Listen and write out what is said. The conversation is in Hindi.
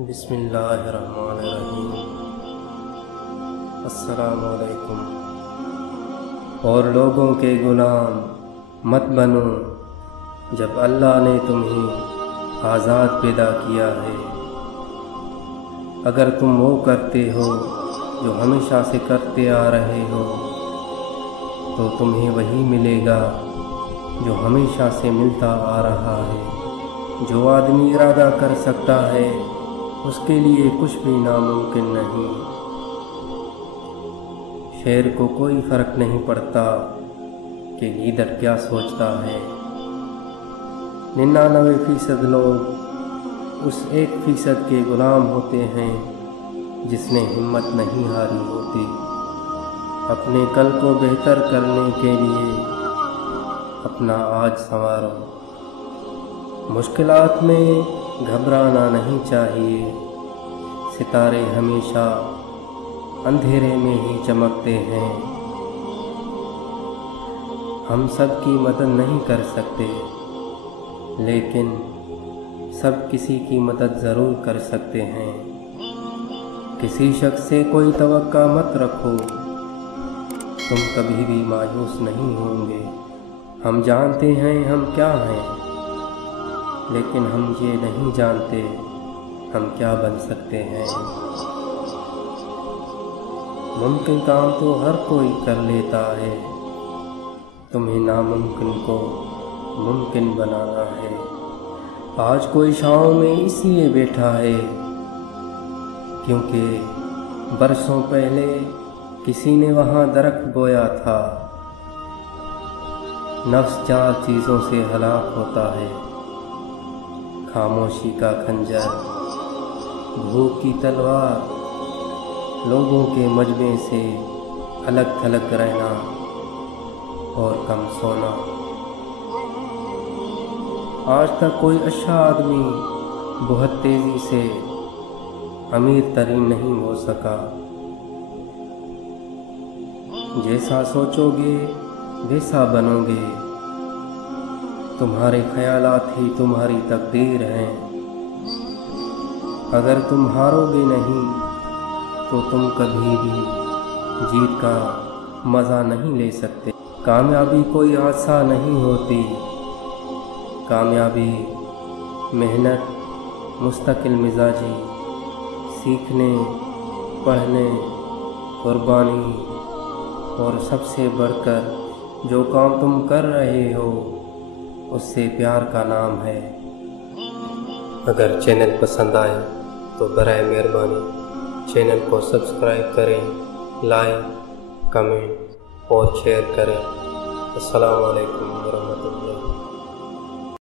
बिस्मिल्लाहिर्रहमानिर्रहीम। अस्सलामु अलैकुम। और लोगों के गुलाम मत बनो जब अल्लाह ने तुम्हें आज़ाद पैदा किया है। अगर तुम वो करते हो जो हमेशा से करते आ रहे हो तो तुम्हें वही मिलेगा जो हमेशा से मिलता आ रहा है। जो आदमी इरादा कर सकता है उसके लिए कुछ भी नामुमकिन नहीं। शेर को कोई फ़र्क नहीं पड़ता कि गीदड़ क्या सोचता है। 99% लोग उस 1% के गुलाम होते हैं जिसने हिम्मत नहीं हारी होती। अपने कल को बेहतर करने के लिए अपना आज संवारो। मुश्किलात में घबराना नहीं चाहिए। सितारे हमेशा अंधेरे में ही चमकते हैं। हम सब की मदद नहीं कर सकते, लेकिन सब किसी की मदद ज़रूर कर सकते हैं। किसी शख्स से कोई तवक्का मत रखो, तुम कभी भी मायूस नहीं होंगे। हम जानते हैं हम क्या हैं, लेकिन हम ये नहीं जानते हम क्या बन सकते हैं। मुमकिन काम तो हर कोई कर लेता है, तुम्हें नामुमकिन को मुमकिन बनाना है। आज कोई छाँव में इसलिए बैठा है क्योंकि बरसों पहले किसी ने वहाँ दरख्त बोया था। नफ्स 4 चीज़ों से हलाक होता है: खामोशी का खंजर, भूख की तलवार, लोगों के मजमे से अलग थलग रहना और कम सोना। आज तक कोई अच्छा आदमी बहुत तेज़ी से अमीर तरीन नहीं हो सका। जैसा सोचोगे वैसा बनोगे। तुम्हारे ख्यालात ही तुम्हारी तकदीर हैं। अगर तुम हारोगे नहीं तो तुम कभी भी जीत का मज़ा नहीं ले सकते। कामयाबी कोई आसान नहीं होती। कामयाबी मेहनत, मुस्तकिल मिजाजी, सीखने, पढ़ने, कुर्बानी और सबसे बढ़कर जो काम तुम कर रहे हो उससे प्यार का नाम है। अगर चैनल पसंद आए तो बराए मेहरबानी चैनल को सब्सक्राइब करें, लाइक, कमेंट और शेयर करें। अस्सलामु अलैकुम।